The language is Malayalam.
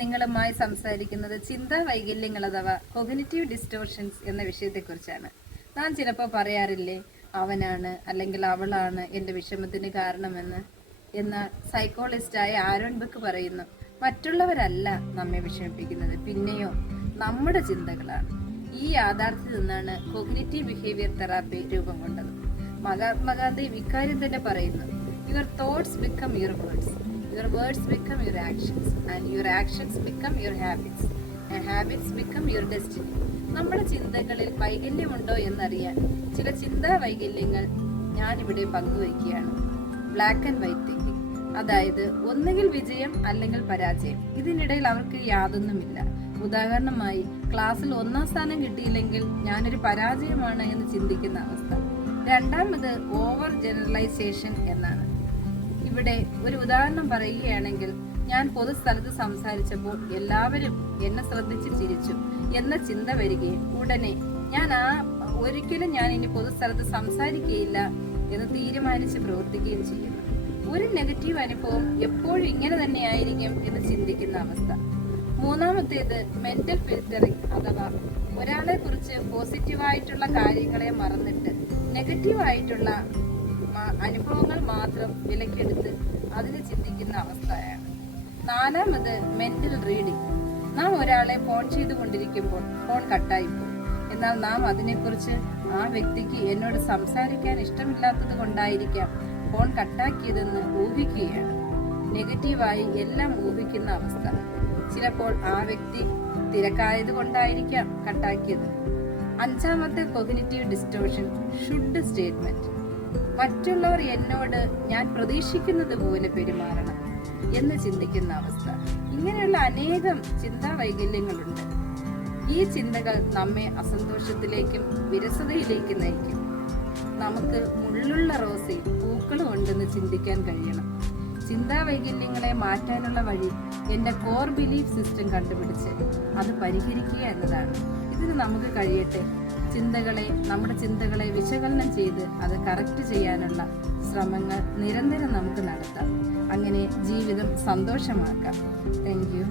നിങ്ങളുമായി സംസാരിക്കുന്നത് ചിന്താ വൈകല്യങ്ങൾ അഥവാ കോഗ്നിറ്റീവ് ഡിസ്റ്റോർഷൻസ് എന്ന വിഷയത്തെക്കുറിച്ചാണ്. നാം ചിലപ്പോൾ പറയാറില്ലേ, അവനാണ് അല്ലെങ്കിൽ അവളാണ് എൻ്റെ വിഷമത്തിന് കാരണമെന്ന്. എന്നാൽ സൈക്കോളജിസ്റ്റായ ആരോൺ ബക്ക് പറയുന്നു, മറ്റുള്ളവരല്ല നമ്മെ വിഷമിപ്പിക്കുന്നത്, പിന്നെയോ നമ്മുടെ ചിന്തകളാണ്. ഈ യാഥാർത്ഥ്യത്തിൽ നിന്നാണ് കോഗ്നിറ്റീവ് ബിഹേവിയർ തെറാപ്പി രൂപം കൊണ്ടത്. മഹാത്മാഗാന്ധി ഇക്കാര്യം തന്നെ പറയുന്നു, your thoughts become your words, your words become your actions, and your actions become your habits, and habits become your destiny. നമ്മുടെ ചിന്തകളിൽ വൈകല്യമുണ്ടോ എന്നറിയാൻ ചില ചിന്താ വൈകല്യങ്ങൾ ഞാനിവിടെ പങ്കുവയ്ക്കുകയാണ്. ബ്ലാക്ക് ആൻഡ് വൈറ്റ് തിങ്കിങ്, അതായത് ഒന്നുകിൽ വിജയം അല്ലെങ്കിൽ പരാജയം, ഇതിനിടയിൽ അവർക്ക് യാതൊന്നുമില്ല. ഉദാഹരണമായി, ക്ലാസ്സിൽ 1ാം സ്ഥാനം കിട്ടിയില്ലെങ്കിൽ ഞാനൊരു പരാജയമാണ് എന്ന് ചിന്തിക്കുന്ന അവസ്ഥ. രണ്ടാമത് ഓവർ ജനറലൈസേഷൻ എന്നാണ്. ഇവിടെ ഒരു ഉദാഹരണം പറയുകയാണെങ്കിൽ, ഞാൻ പൊതുസ്ഥലത്ത് സംസാരിച്ചപ്പോൾ എല്ലാവരും എന്നെ ശ്രദ്ധിച്ച് ചിരിച്ചു എന്ന ചിന്ത വരികയും ഉടനെ ഒരിക്കലും ഞാൻ ഇനി പൊതുസ്ഥലത്ത് സംസാരിക്കുകയില്ല എന്ന് തീരുമാനിച്ച് പ്രവർത്തിക്കുകയും ചെയ്യുന്നു. ഒരു നെഗറ്റീവ് അനുഭവം എപ്പോഴും ഇങ്ങനെ തന്നെയായിരിക്കും എന്ന് ചിന്തിക്കുന്ന അവസ്ഥ. മൂന്നാമത്തേത് മെന്റൽ ഫിൽറ്ററിംഗ്, അഥവാ ഒരാളെ കുറിച്ച് പോസിറ്റീവായിട്ടുള്ള കാര്യങ്ങളെ മറന്നിട്ട് നെഗറ്റീവായിട്ടുള്ള അനുഭവങ്ങൾ മാത്രം വിലക്കെടുത്ത് അതിന് ചിന്തിക്കുന്ന അവസ്ഥയാണ്. നാലാമത് മെന്റൽ റീഡിംഗ്. നാം ഒരാളെ ഫോൺ ചെയ്തുകൊണ്ടിരിക്കുമ്പോൾ ഫോൺ കട്ടായിപ്പോയി, എന്നാൽ നാം അതിനെക്കുറിച്ച് ആ വ്യക്തിക്ക് എന്നോട് സംസാരിക്കാൻ ഇഷ്ടമില്ലാത്തത് കൊണ്ടായിരിക്കാം ഫോൺ കട്ടാക്കിയതെന്ന് ഊഹിക്കുകയാണ്. നെഗറ്റീവായി എല്ലാം ഊഹിക്കുന്ന അവസ്ഥ. ചിലപ്പോൾ ആ വ്യക്തി തിരക്കായത് കൊണ്ടായിരിക്കാം കട്ടാക്കിയത്. അഞ്ചാമത്തെ കോഗ്നിറ്റീവ് ഡിസ്റ്റോർഷൻ, ഷുഡ് സ്റ്റേറ്റ്മെന്റ്. മറ്റുള്ളവർ എന്നോട് ഞാൻ പ്രതീക്ഷിക്കുന്നത് പോലെ പെരുമാറണം എന്ന് ചിന്തിക്കുന്ന അവസ്ഥ. ഇങ്ങനെയുള്ള അനേകം ചിന്താ വൈകല്യങ്ങളുണ്ട്. ഈ ചിന്തകൾ നമ്മെ അസന്തോഷത്തിലേക്കും വിരസതയിലേക്കും നയിക്കും. നമുക്ക് മുള്ളുള്ള റോസയിൽ പൂക്കളും ഉണ്ടെന്ന് ചിന്തിക്കാൻ കഴിയണം. ചിന്താ വൈകല്യങ്ങളെ മാറ്റാനുള്ള വഴി എൻ്റെ കോർ ബിലീഫ് സിസ്റ്റം കണ്ടുപിടിച്ച് അത് പരിഹരിക്കുക എന്നതാണ്. ഇതിന് നമുക്ക് കഴിയട്ടെ. നമ്മുടെ ചിന്തകളെ വിശകലനം ചെയ്ത് അത് കറക്റ്റ് ചെയ്യാനുള്ള ശ്രമങ്ങൾ നിരന്തരം നമുക്ക് നടത്താം. അങ്ങനെ ജീവിതം സന്തോഷമാക്കാം. Thank you.